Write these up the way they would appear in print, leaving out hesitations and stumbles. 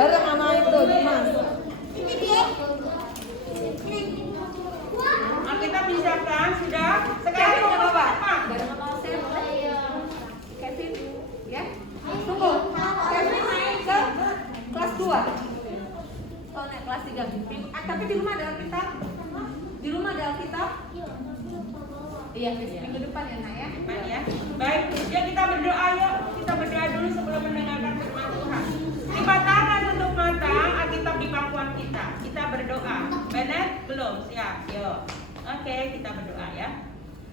bareng sama itu Dimas. Kita bisa kan sudah sekarang Kevin mau apa? apa? Bareng sama saya boleh? Kevin, ya? Tunggu. Kevin naik ke kelas 2. Oh, naik kelas 3. Tapi di rumah ada Alkitab? Di rumah ada Alkitab? Iya, minggu depan ya, Nak ya. Baik ya. Baik, ya kita berdoa yuk. Kita berdoa dulu sebelum mendengarkan firman Tuhan. Lipat tangan untuk matang Alkitab di pangkuan kita. Kita berdoa. Benar? Belum? Siap. Yuk. Oke, kita berdoa ya.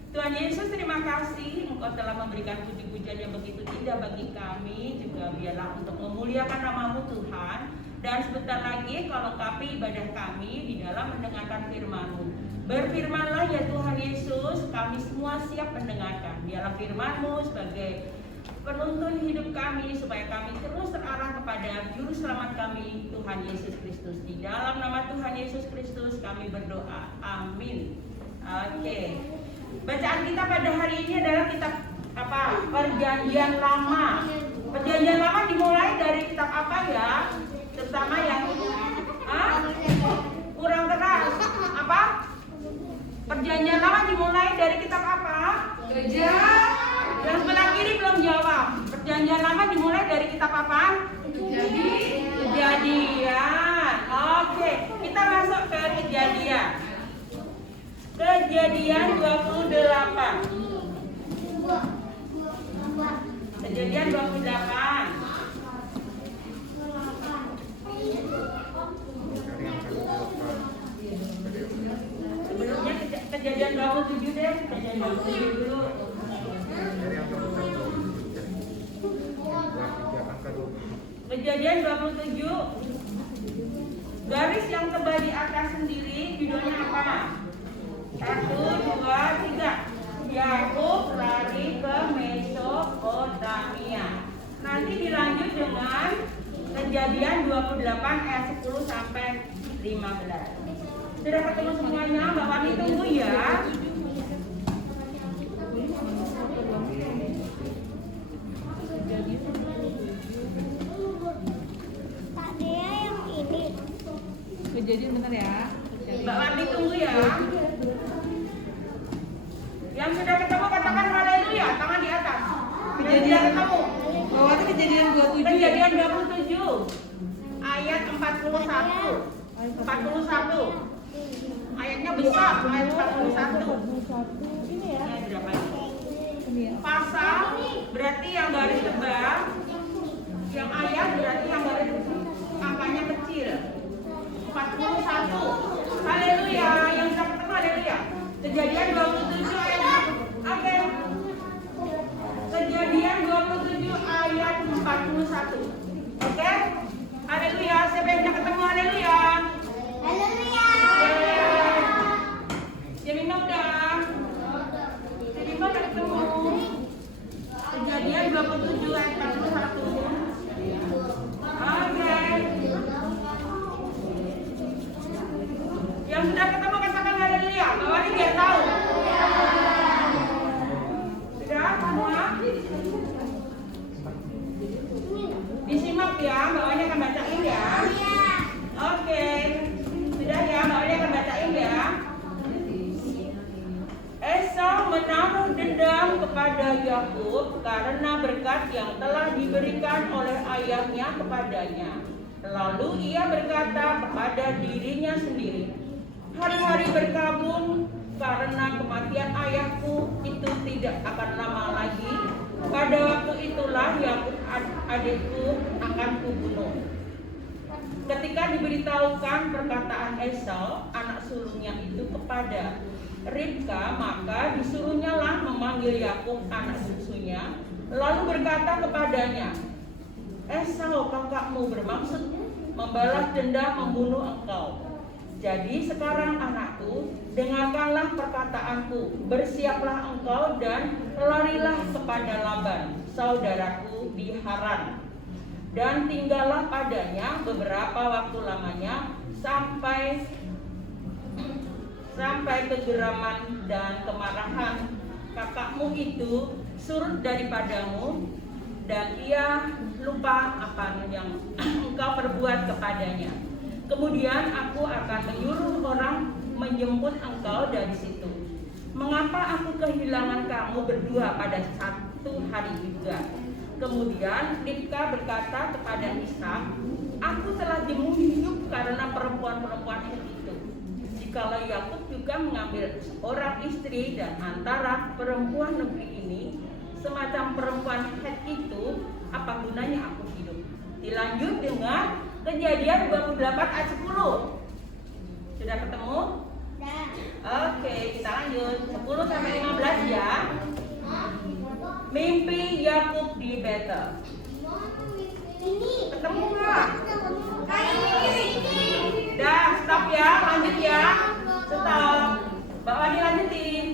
Tuhan Yesus, terima kasih Engkau telah memberikan puji-pujian yang begitu indah bagi kami. Juga biarlah untuk memuliakan nama-Mu Tuhan. Dan sebentar lagi kau lengkapi ibadah kami di dalam mendengarkan firman-Mu. Berfirmanlah ya Tuhan Yesus, kami semua siap mendengarkan. Biarlah firman-Mu sebagai penuntun hidup kami, supaya kami terus terarah kepada Juru Selamat kami, Tuhan Yesus Kristus. Di dalam nama Tuhan Yesus Kristus kami berdoa. Amin. Oke. Bacaan kita pada hari ini adalah kitab apa? Perjanjian Lama. Perjanjian Lama dimulai dari kitab apa ya? Terutama yang kurang keras. Apa? Perjanjian Lama dimulai dari kitab apa? Yang sebelah kiri belum jawab. Perjanjian Lama dimulai dari kitab apa? Kejadian. Oke, kita masuk ke Kejadian. Kejadian 28. Kejadian 28. Sebelumnya Kejadian 27 deh. Kejadian 27 dulu. Kejadian 27. Garis yang tebal di atas sendiri judulnya apa? 1, 2, 3. Yakub lari ke Mesopotamia. Nanti dilanjut dengan Kejadian 28 ayat 10 sampai 15. Sudah ketemu semuanya? Mbak Wati tunggu ya. Kejadian bener ya. Mbak Wati tunggu ya. Yang sudah ketemu katakan haleluya, tangan di atas. Kejadian ketemu. Mbak Wati kejadian 27. Kejadian 27 ayat 41. 41. Ayatnya besar, ayat 41. Ini ya. Ayat berapa ini? Ini ya. Pasal berarti yang garis tebal. Yang ayat berarti yang garis angkanya kecil. 41. Haleluya, yang sudah ketemu haleluya. Kejadian 27 ayat. Oke. Kejadian 27 ayat 41. Oke? Haleluya, siapa yang sudah ketemu haleluya? Haleluya. Jemima udah. Jemima udah ketemu. Kejadian 27 ayat 41. Oke. Yang sudah ketemu katakan haleluya. Bahwa ini biar tahu. Sudah semua? Disimak ya, bawahnya akan bacain ya. Oke. Sudah ya, bawahnya akan bacain ya. Esau menaruh dendam kepada Yakub karena berkat yang telah diberikan oleh ayahnya kepadanya. Lalu ia berkata kepada dirinya sendiri, hari-hari berkabung karena kematian ayahku itu tidak akan lama lagi. Pada waktu itulah Yakub adikku akan kubunuh. Ketika diberitahukan perkataan Esau, anak sulungnya itu kepada Ribka, maka disuruhnya lah memanggil Yakub anak susunya, lalu berkata kepadanya, Esau kakakmu bermaksud membalas dendam membunuh engkau. Jadi sekarang anakku, dengarkanlah perkataanku, bersiaplah engkau dan larilah kepada Laban, saudaraku di Haran. Dan tinggallah padanya beberapa waktu lamanya sampai kegeraman dan kemarahan kakakmu itu surut daripadamu, dan ia lupa apa yang engkau perbuat kepadanya. Kemudian aku akan menyuruh orang menjemput engkau dari situ. Mengapa aku kehilangan kamu berdua pada satu hari juga? Kemudian Ribka berkata kepada Ishak, aku telah dibunuh hidup karena perempuan-perempuan itu. Jikalau Yakub juga mengambil seorang istri dan antara perempuan negeri ini, semacam perempuan Het itu, apa gunanya aku hidup? Dilanjut dengan Kejadian 28 ayat 10. Sudah ketemu? Oke, kita lanjut 10 sampai 15 ya. Mimpi Yakub di Betel. Ketemu nggak? Dah, stop ya, lanjut ya. Stop. Mbak Wani lanjutin.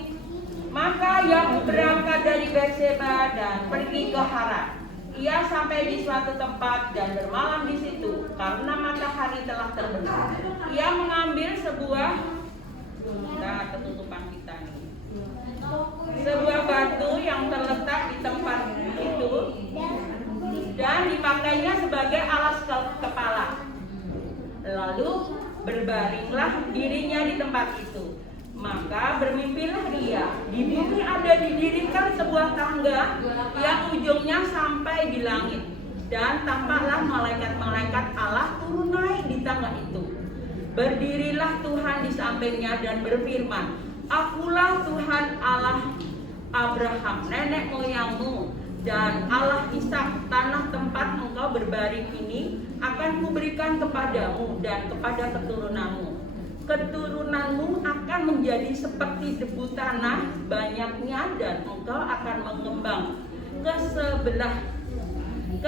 Maka Yakub berangkat dari Berseba dan pergi ke Haran. Ia sampai di suatu tempat dan bermalam di situ karena matahari telah terbenam. Ia mengambil sebuah ketutupan kita nih. Sebuah batu yang terletak di tempat itu dan dipakainya sebagai alas kepala. Lalu berbaringlah dirinya di tempat itu. Maka bermimpilah dia. Di bumi ada didirikan sebuah tangga yang ujungnya sampai di langit. Dan tampaklah malaikat-malaikat Allah turun naik di tangga itu. Berdirilah Tuhan di sampingnya dan berfirman, Akulah Tuhan Allah Abraham, nenek moyangmu, dan Allah Ishak. Tanah tempat engkau berbaring ini akan kuberikan kepadamu dan kepada keturunanmu. Keturunanmu akan menjadi seperti debu tanah banyaknya, dan engkau akan mengembang ke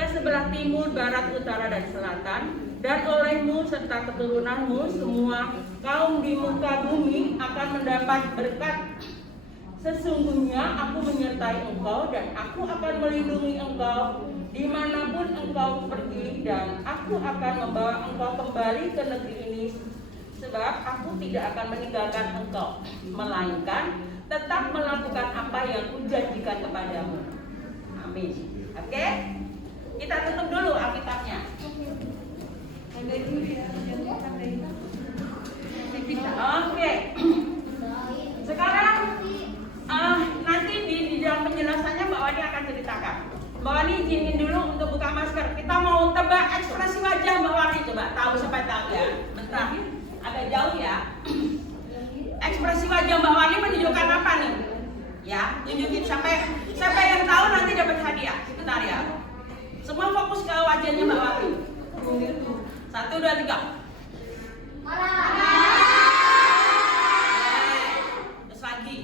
sebelah timur, barat, utara, dan selatan. Dan olehmu serta keturunanmu semua kaum di muka bumi akan mendapat berkat. Sesungguhnya aku menyertai engkau dan aku akan melindungi engkau dimanapun engkau pergi, dan aku akan membawa engkau kembali ke negeri ini. Sebab aku tidak akan meninggalkan engkau, melainkan tetap melakukan apa yang kujanjikan kepadamu. Amin. Oke? Kita tutup dulu Alkitabnya. Oke. Sekarang nanti di dalam penjelasannya Mbak Wani akan ceritakan. Mbak Wani izinin dulu untuk buka masker. Kita mau tebak ekspresi wajah Mbak Wani, coba tahu siapa tahu ya. Bentar. Agak jauh ya. Ekspresi wajah Mbak Wani menunjukkan apa nih? Ya, tunjukin siapa yang tahu nanti dapat hadiah. Sebentar ya. Semua fokus ke wajahnya Mbak Wani. 1, 2, 3. Terus lagi.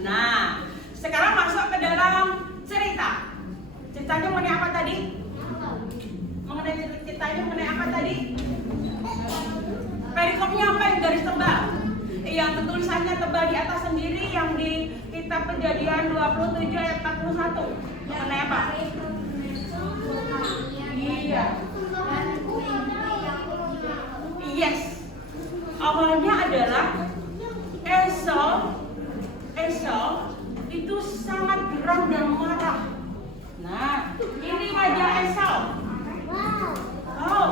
Nah, sekarang masuk ke dalam cerita. Ceritanya mengenai apa tadi? Ceritanya mengenai apa tadi? Perikopnya apa yang garis tebal? Yang tulisannya tebal di atas sendiri, yang di kitab Kejadian 27 ayat 41. Mengenai apa? Iya. Yes. Awalnya adalah Esau itu sangat geram dan marah. Nah, ini wajah Esau. Oh,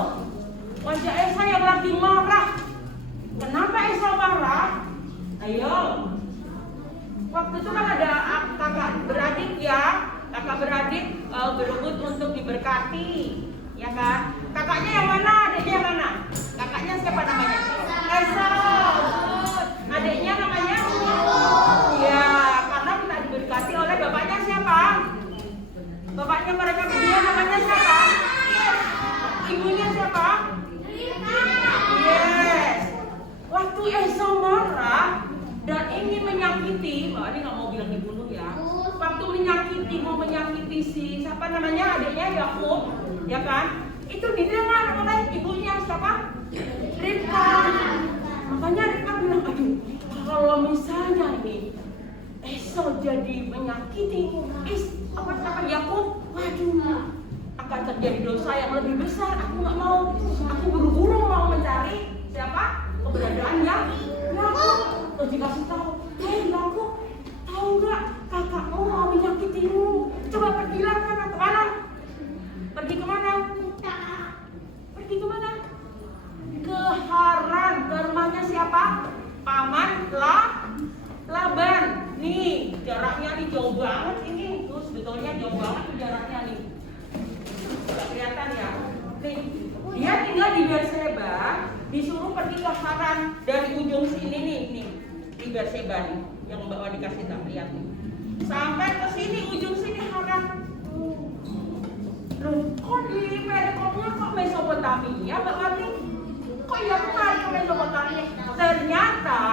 wajah Esau yang lagi marah. Kenapa Esau marah? Ayo. Waktu itu kan ada kakak beradik ya. Kakak beradik berebut untuk diberkati, ya kan? Kakaknya yang mana? Adiknya yang mana? Kakaknya siapa namanya? Esau. Adiknya namanya? Ya, karena minta diberkati oleh bapaknya siapa? Bapaknya mereka berdua namanya siapa? Ibunya siapa? Yes. Waktu Esau marah dan ingin menyakiti, ini nggak mau bilang dibunuh ya. Waktu mau menyakiti siapa namanya, adiknya Yakub, ya kan? Itu didengar oleh ibunya siapa? Ribka. Makanya Ribka bilang, aduh, kalau misalnya pemasaran dari ujung sini nih di Berseba nih yang Mbak Wadi kasih tahu, lihat nih. Sampai ke sini ujung sini Haran. Loh, kok di perikopnya kok Mesopotamia Mbak Wadi? Kok ya kemarin ke Mesopotamia? Ternyata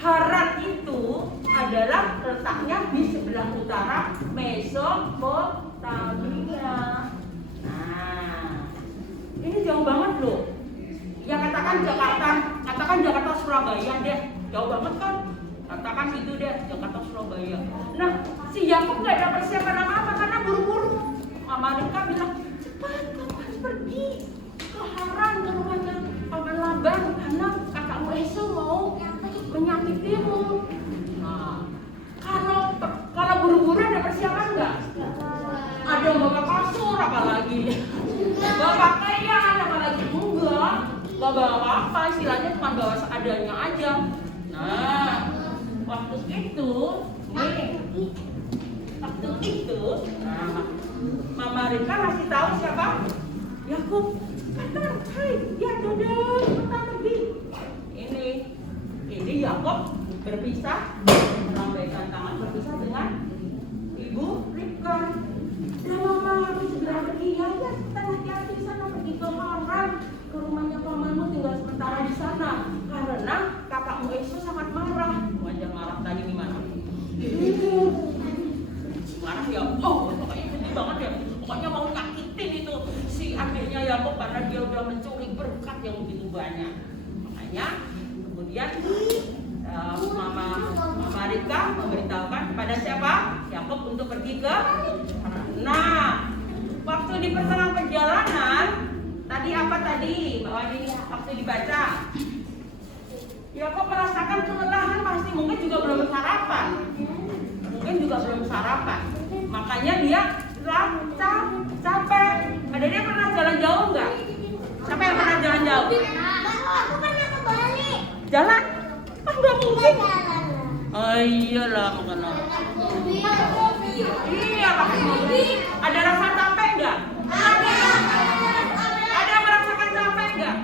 Haran itu adalah letaknya di sebelah utara Mesopotamia. Nah, ini jauh banget loh. Ya katakan Jakarta Surabaya deh, jauh banget kan? Katakan itu deh, Jakarta Surabaya. Nah, si Yakub nggak ada persiapan apa-apa karena buru-buru. Mama Rika bilang, cepat kamu harus pergi ke Haran, ke rumahnya Paman Laban karena kakakmu Esau mau menyakitimu. Nah, kalau buru-buru ada persiapan nggak? Ada yang bawa kasur apalagi, bawa pakaian apalagi, enggak bawa apa-apa, istilahnya cuma bawa seadanya aja. Nah, waktu itu, Mama Rika kasih tahu siapa? Yakub. Cepetan, hai, ya dadah, cepetan pergi. Ini Yakub berpisah, melambaikan tangan berpisah dengan Ibu Rika. Ya Mama, harus segera pergi ya, cepetan hati-hati di sana, pergi ke Haran, ke rumahnya pamanmu, tinggal sementara di sana. Karena kakakmu Esau sangat marah. Wajah marah tadi gimana? Marah ya, pokoknya sedih banget ya. Pokoknya mau nyakitin itu si adiknya Yakub karena dia udah mencuri berkat yang begitu banyak. Makanya kemudian Mama Rika memberitahukan kepada siapa? Yakub untuk pergi ke. Nah, waktu di pertengahan perjalanan tadi apa tadi Mbak Wadi waktu dibaca? Yakub merasakan kelelahan, pasti mungkin juga belum sarapan. Makanya dia capek. Ada dia pernah jalan jauh nggak? Siapa yang pernah jalan jauh? Aku pernah ke Bali. Jalan? Nggak mungkin. Jalan. Oh iyalah makanya. Iya pakai mobil. Ada rasa capek nggak? Ada yang merasakan capek nggak?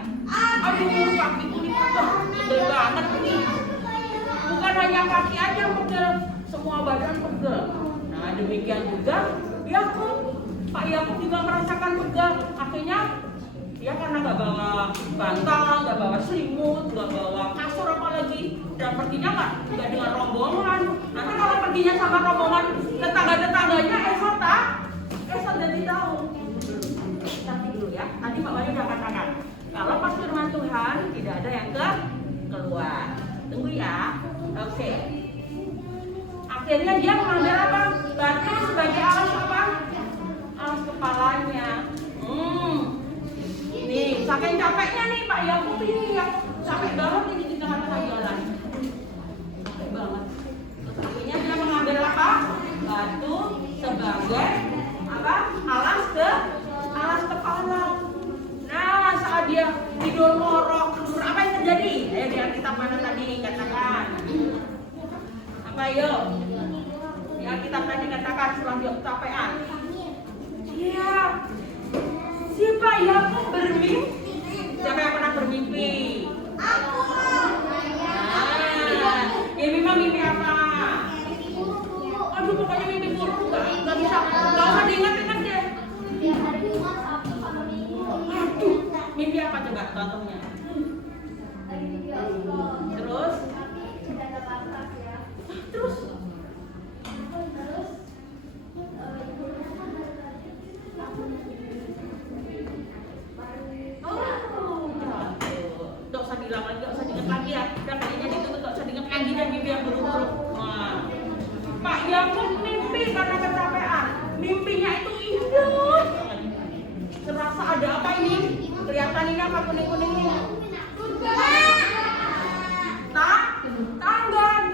Aduh kakiku ini pegel banget ini. Bukan hanya kaki aja yang pegel, semua badan pegel. Nah demikian juga Pak Yakub juga merasakan pegel. Akhirnya dia karena nggak bawa bantal, nggak bawa selimut, nggak bawa kasur apalagi, dan perginya nggak dengan rombongan. Nanti kalau perginya sama rombongan tetangganya Esau jadi tahu. Nanti dulu ya. Tadi Pak Wali udah katakan kalau pas firman Tuhan tidak ada yang keluar. Tunggu ya. Oke. Akhirnya dia mengambil apa? Batu sebagai alas apa? Alas kepalanya. Nih, saking capeknya nih Pak Yakub ini yang capek banget ini di tengah-tengah jalan. Capek banget. Terus akhirnya dia mengambil apa? Batu sebagai apa? Alas kepala. Nah, saat dia tidur ngorok, apa yang terjadi? Ayo di Alkitab mana tadi katakan? Apa yuk? Di Alkitab tadi katakan setelah dia kecapean. Iya. Si Pak Yakub bermimpi. Siapa yang pernah bermimpi? Aku. Nah, mimpi apa? Aduh, pokoknya mimpi buruk nggak bisa, nggak usah diingat-ingat deh. Aduh, mimpi apa coba contohnya? Terus? Nggak usah diulang lagi, nggak usah diingat lagi ya. Udah kalinya ditutup, nggak usah diingat lagi dan mimpi yang buruk-buruk. Nah, Pak Yakub mimpi karena kecapean. Mimpinya itu indah. Serasa ada apa ini? Kelihatan ini apa kuning-kuning ini?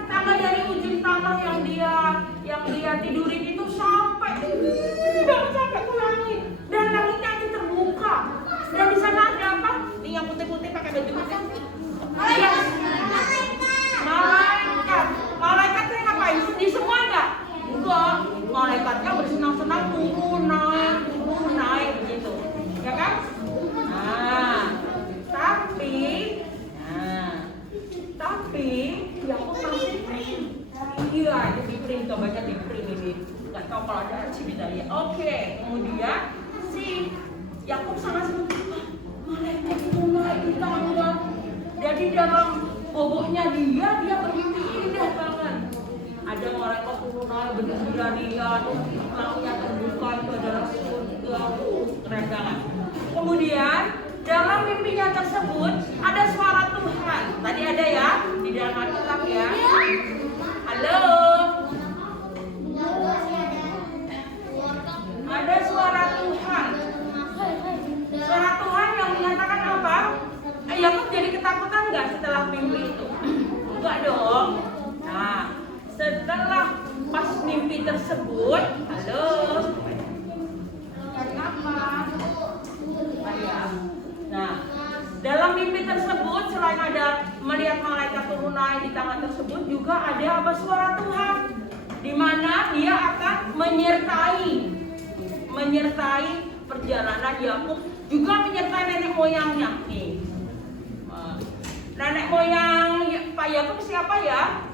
Tangga dari ujung tanah yang dia tidurin itu sampai ke langit, dan langitnya itu terbuka, dan di sana ada apa? Ini yang putih-putih pakai baju putih. Malaikatnya ngapain? Sedih semua nggak? Enggak, malaikatnya bersenang-senang turun naik begitu, ya kan? Nah, tapi Tapi Yakub masih print. Iya, itu di print, coba baca di print ini. Nggak tahu kalau ada Cibidalia. Oke, kemudian si Yakub sangat sebentar. Malaikat itu naik di tangga. Jadi dalam boboknya dia bermimpi indah banget. Ada malaikat turun naik bergembira, terus langitnya terbuka itu adalah surga. Keren banget. Kemudian dalam mimpinya tersebut ada suara Tuhan. Tadi ada ya di dalam Alkitab ya. Halo. Ada suara Tuhan. Suara Tuhan yang menyatakan apa? Yakub jadi ketakutan nggak setelah mimpi itu? Enggak dong. Nah, setelah pas mimpi tersebut, halo. Cari apa? Ayah. Nah, dalam mimpi tersebut selain ada melihat malaikat turun naik di tangan tersebut, juga ada apa? Suara Tuhan, di mana dia akan menyertai perjalanan Yakub, juga menyertai nenek moyangnya. Nih, nenek moyang Pak Yakub siapa ya?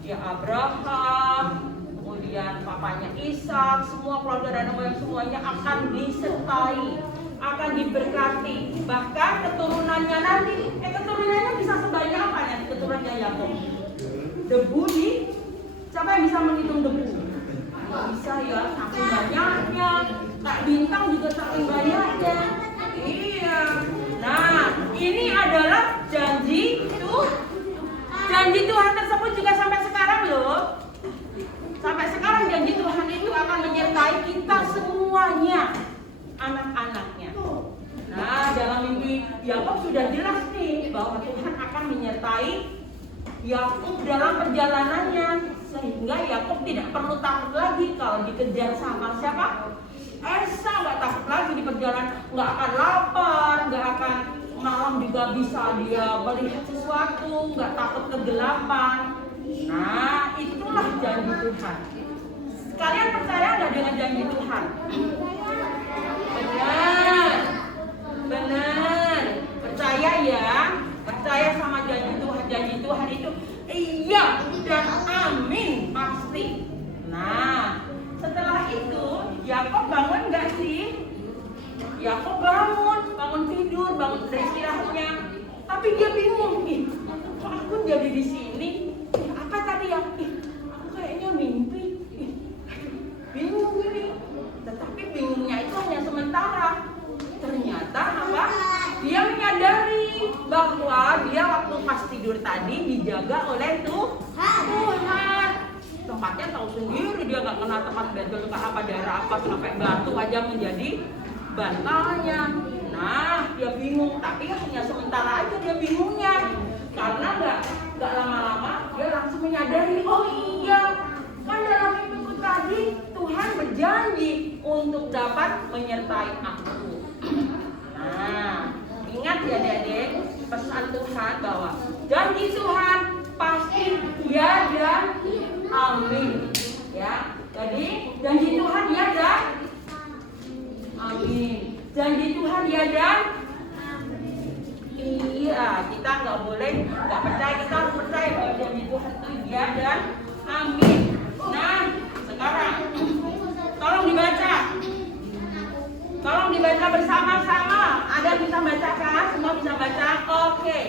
Ya Abraham, kemudian papanya Ishak, semua keluarga nenek moyang semuanya akan disertai, akan diberkati. Bahkan keturunannya nanti, keturunannya bisa sebanyak apa nanti keturunannya Yakub? Debu di, siapa yang bisa menghitung debu? Nggak bisa ya, saking banyaknya. Tak bintang juga saking banyaknya. Iya. Nah, ini adalah janji Tuhan. Janji Tuhan tersebut juga sampai sekarang loh. Sampai sekarang janji Tuhan itu akan menyertai kita semuanya, anak-anaknya. Nah, dalam mimpi Yakub sudah jelas nih bahwa Tuhan akan menyertai Yakub dalam perjalanannya, sehingga Yakub tidak perlu takut lagi kalau dikejar sama siapa? Esau. Nggak takut lagi di perjalanan, nggak akan lapar, nggak akan malam juga bisa dia melihat sesuatu, nggak takut kegelapan. Nah, itulah janji Tuhan. Kalian percaya nggak dengan janji Tuhan? Benar. Percaya ya? Percaya sama janji Tuhan. Janji Tuhan itu iya dan amin pasti. Nah, setelah itu Yakub bangun nggak sih? Yakub bangun tidur, bangun dari istirahatnya. Tapi dia bingung nih, kok aku jadi di sini? Apa tadi ya? Aku kayaknya mimpi. Bingung ini. Tetapi bingungnya itu hanya sementara. Ternyata apa? Dia menyadari bahwa dia waktu pas tidur tadi dijaga oleh Tuhan. Tempatnya tahu sendiri, dia nggak kenal tempat betul apa daerah apa, sampai batu aja menjadi bantalnya. Nah, dia bingung, tapi hanya sementara aja dia bingungnya, karena nggak lama-lama dia langsung menyadari, oh iya, kan dalam mimpiku tadi Tuhan berjanji untuk dapat menyertai aku. Nah, ingat ya adik-adik, pesan Tuhan bahwa janji Tuhan pasti ya dan amin. Ya, jadi janji Tuhan ya dan amin. Janji Tuhan ya dan iya, kita nggak boleh nggak percaya, kita harus percaya bahwa janji Tuhan itu ya dan amin. Nah, sekarang tolong dibaca bersama-sama. Ada bisa baca kan? Semua bisa baca? Oke.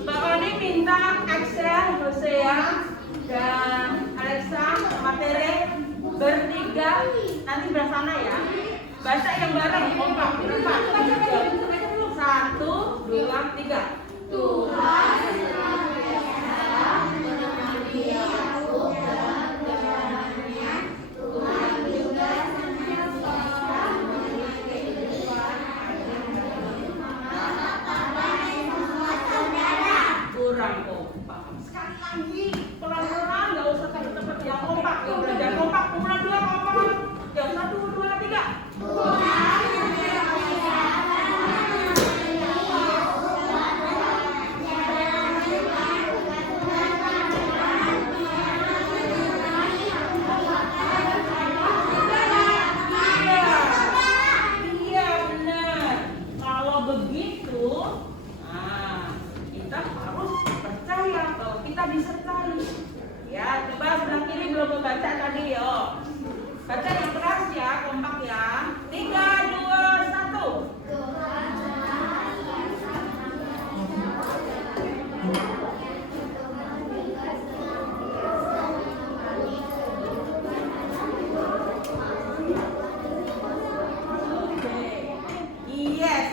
Mbak Oni minta Excel, Hosea dan Alexa, materi bertiga nanti belah sana ya. Baca yang bareng, kompak, berempat. 1, 2, 3. Tuhan kurang kompak. Sekali lagi, pelan-pelan, nggak usah cepet-cepet yang kompak. Yuk belajar kompak, kumpulan 2 kompak. Yang 1, 2, 3. Iya benar. Kalau begitu, nah kita harus percaya disertai. Ya, coba sebelah kiri belum membaca tadi yo. Baca yang keras ya, kompak ya. 3, 2, 1. Yes.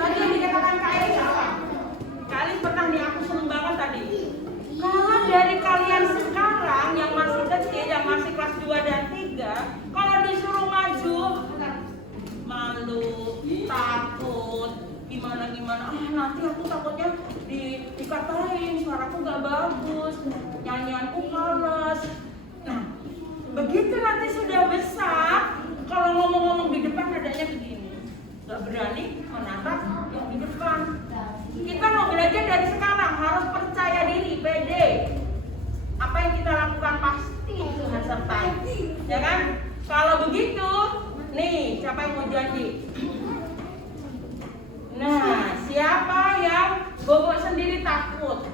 Tadi yang dikatakan Kak Elis apa? Kak Elis pernah nih, aku seneng banget tadi. Kalau dari kalian sekarang yang masih kecil, yang masih kelas 2 dan 3, kalau disuruh maju, malu, takut, gimana, nanti aku takutnya dikatain, suaraku gak bagus, nyanyianku males. Nah, begitu nanti sudah besar, kalau ngomong-ngomong di depan nadanya begini, gak berani menatap yang di depan. Kita mau belajar dari sekarang, harus percaya diri, pede. Apa yang kita lakukan pasti Tuhan sertai, ya kan? Kalau begitu, nih siapa yang mau janji? Nah, siapa yang bobok sendiri takut?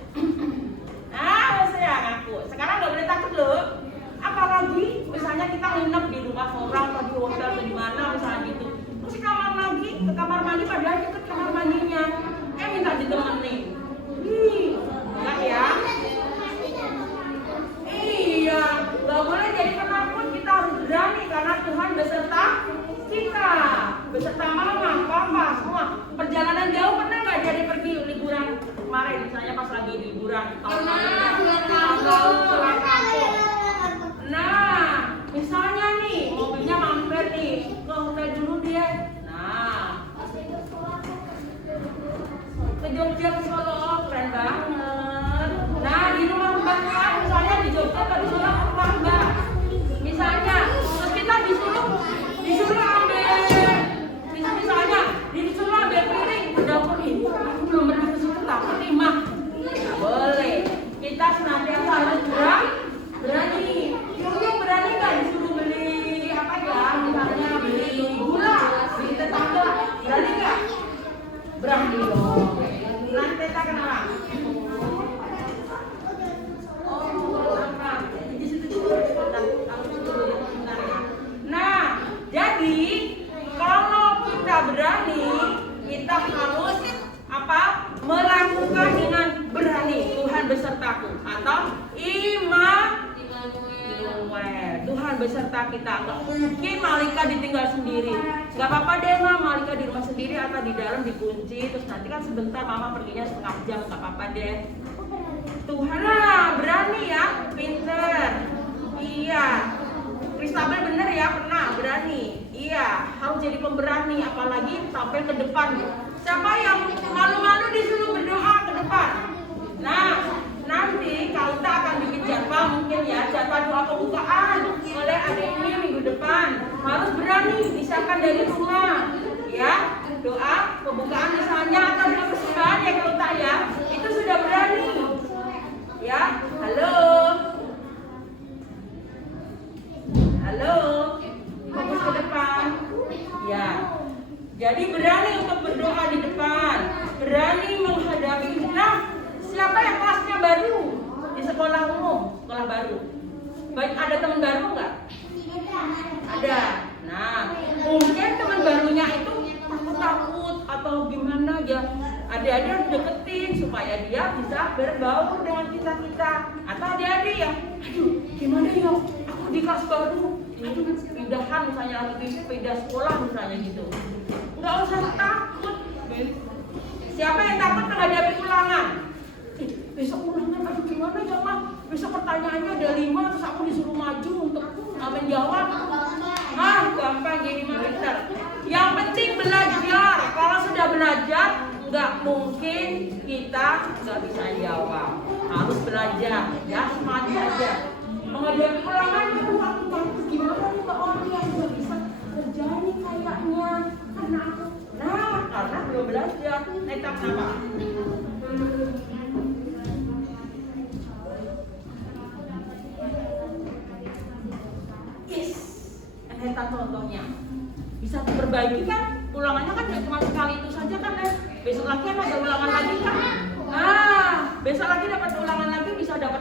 Nah, saya ngaku. Sekarang nggak boleh takut loh. Apalagi misalnya kita nginep di rumah orang atau di hotel atau di mana misalnya gitu. Terus ke kamar mandi padahal deket kamar mandinya. Minta ditemenin. Enggak ya? Iya, nggak boleh jadi penakut. Kita harus berani karena Tuhan beserta kita, beserta mama, papa, semua. Perjalanan jauh pernah nggak jadi pergi liburan kemarin, misalnya pas lagi liburan tahun pulang kampung. Nah, misalnya nih mobilnya mampir nih ke hotel dulu dia. Nah, ke Jogja ke Solo, keren banget. Nah, di rumah Mbak kan, misalnya di Jogja atau di Solo ke rumah Mbak. Misalnya, terus kita disuruh ambil, misalnya disuruh ambil piring ke dapur ini. Aku belum pernah ke situ, takut nih Mak. Nggak boleh. Kita senantiasa harus berani. Yuk berani nggak disuruh beli apa ya? Misalnya beli gula di tetangga, berani nggak? Berani dong. Nanti kita kenapa? Nah, jadi kalau kita berani, kita harus apa? Melakukan dengan berani. Tuhan besertaku atau Immanuel. Tuhan beserta kita. Nggak mungkin Malika ditinggal sendiri. Nggak apa-apa deh Ma, Malika di rumah sendiri atau di dalam dikunci. Terus nanti kan sebentar Mama perginya setengah jam. Nggak apa-apa deh. Tuhan lah, berani ya, pinter. Iya, Kristabel bener ya, pernah berani. Iya, harus jadi pemberani, apalagi tampil ke depan. Siapa yang malu-malu disuruh berdoa ke depan? Nah, nanti Kalta akan bikin jadwal mungkin ya, jadwal doa pembukaan oleh adik ini minggu depan. Harus berani, disiapkan dari rumah. Ya, doa pembukaan misalnya atau doa persembahan ya Kalta ya, itu sudah berani. Ya, halo, fokus ke depan. Ya, jadi berani untuk berdoa di depan, berani menghadapi. Nah, siapa yang kelasnya baru di sekolah umum, sekolah baru? Baik, ada teman baru nggak? Ada. Nah, mungkin teman barunya itu takut atau gimana ya? Adik-adik harus deketin supaya dia bisa berbaur dengan kita. Atau adik-adik yang, aduh gimana ya, aku di kelas baru, aduh pindahan misalnya lagi pindah sekolah misalnya gitu. Nggak usah takut. Siapa yang takut menghadapi ulangan? Besok ulangan, aduh gimana ya Ma? Besok pertanyaannya ada 5, terus aku disuruh maju untuk menjawab. Gampang jadi pinter. Yang penting belajar. Kalau sudah belajar, nggak mungkin kita nggak bisa jawab. Harus belajar, ya semangat aja. Menghadapi ulangan itu aku gimana nih Mbak Oni yang nggak bisa kerjain nih kayaknya karena aku. Nah, karena belum belajar. Netap apa? Netap contohnya. Bisa diperbaiki kan? Ulangannya kan cuma sekali itu saja kan besok lagi ada ulangan lagi kan? Nah, besok lagi dapat ulangan lagi bisa dapat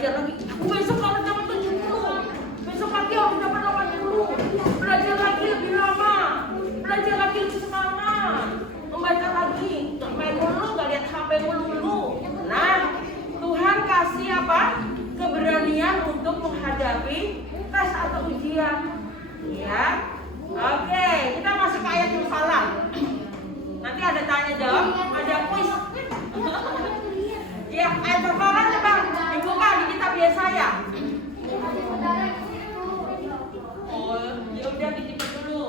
belajar lagi. Aku besok harus dapat 70. Besok pagi harus dapat 80. Belajar lagi lebih lama. Belajar lagi lebih semangat. Membaca lagi. Nggak main mulu, nggak lihat HP mulu. Nah, Tuhan kasih apa? Keberanian untuk menghadapi tes atau ujian. Ya. Oke, kita masuk ke ayat hafalan. Nanti ada tanya jawab, ada kuis. Ya, ayat hafalan coba dibuka di kitab Yesaya. Oh, ya udah dicepat dulu.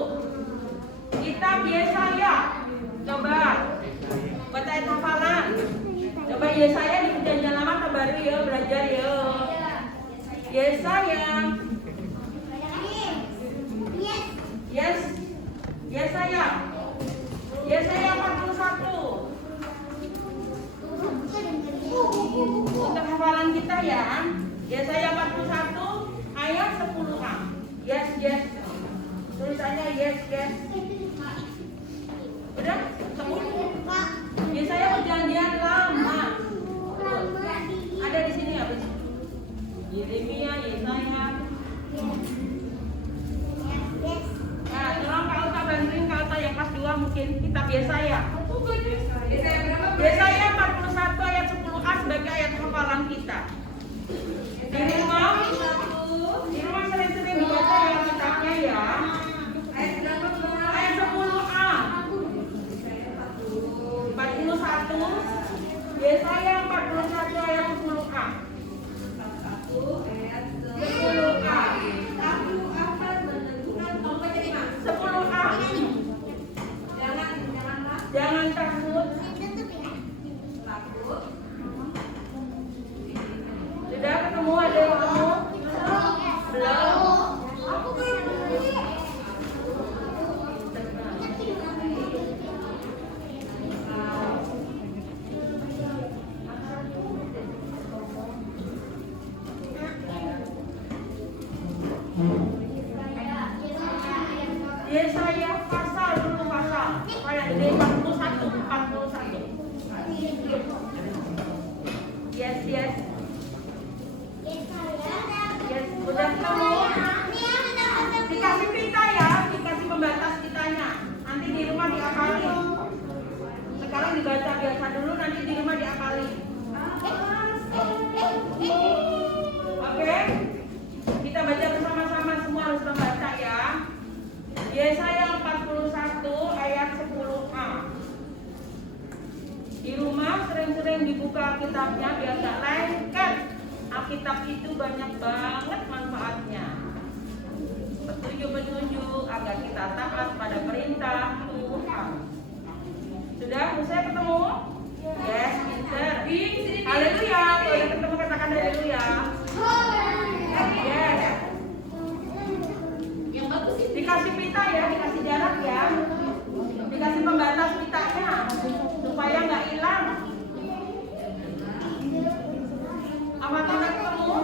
Kitab Yesaya. Coba baca ayat hafalan. Coba Yesaya di perjanjian lama atau baru ya, belajar ya. Yesaya. Yes. Yesaya. Yesaya 41. Untuk hafalan kita ya. Yesaya 41 ayat 10a. Yes, yes. Tulisannya yes, yes. Udah? 10. Yesaya perjanjian lama. Ada di sini apa sih? Yeremia, Yesaya. Nah, tolong Kak Uta bantuin Kak Uta yang kelas 2 mungkin kitab Yesaya. Yesaya 41 ayat 10a sebagai ayat hafalan kita. Di rumah sering-sering dibaca ya kitabnya ya. Ayat 10a. 41. Yesaya 41 ayat 10a. 10a. 10a. Jangan takut. Sudah ketemu? Ada yang ketemu? Belum? Yesaya pasal dulu pasal. Ayat 41. Yes, yes. Yes, udah ketemu? Dikasih pita ya, dikasih pembatas pitanya. Nanti di rumah diakali. Sekarang dibaca biasa dulu, nanti di rumah diakali. Oke? Kita baca bersama-sama, semua harus membaca ya. Yesaya 41 ayat 10a. Di rumah sering-sering dibuka kitabnya biar gak lengket. Alkitab itu banyak banget manfaatnya. Petunjuk-petunjuk agar kita taat pada perintah Tuhan. Sudah? Saya ketemu? Yes, pinter. Haleluya. Kalau udah ketemu katakan haleluya. Yes. Dikasih pita ya, dikasih jarak ya. Dikasih pembatas pitanya supaya nggak hilang. Avatar udah ketemu?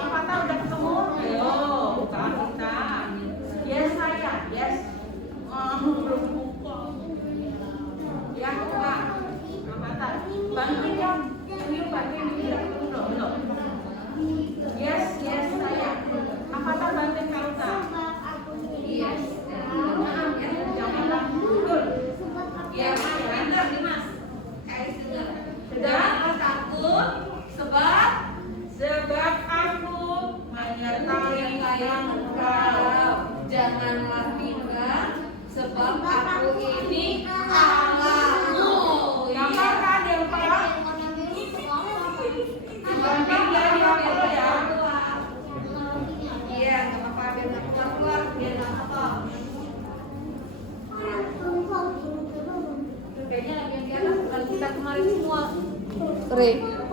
Avatar udah ketemu? Ayo, buka kita. Yes saya, yes. Belum buka. Ya, buka. Avatar. Bantuin ya. Yuk, bantuin udah ketemu belum? Yes, yes saya. Avatar bantuin Kauta. Yes. Janganlah mundur. Ya, pintar nih Mas. Sudah? Takut? Sebab aku menyertai engkau. Janganlah bimbang, sebab aku ini Allahmu. Gampang kan yang Pak? Gampang ya, dihafal ya. Iya, nggak apa-apa, biar nggak keluar, biar nggak apa. Kayaknya lagi yang di atas bukan kita kemarin semua. Sering.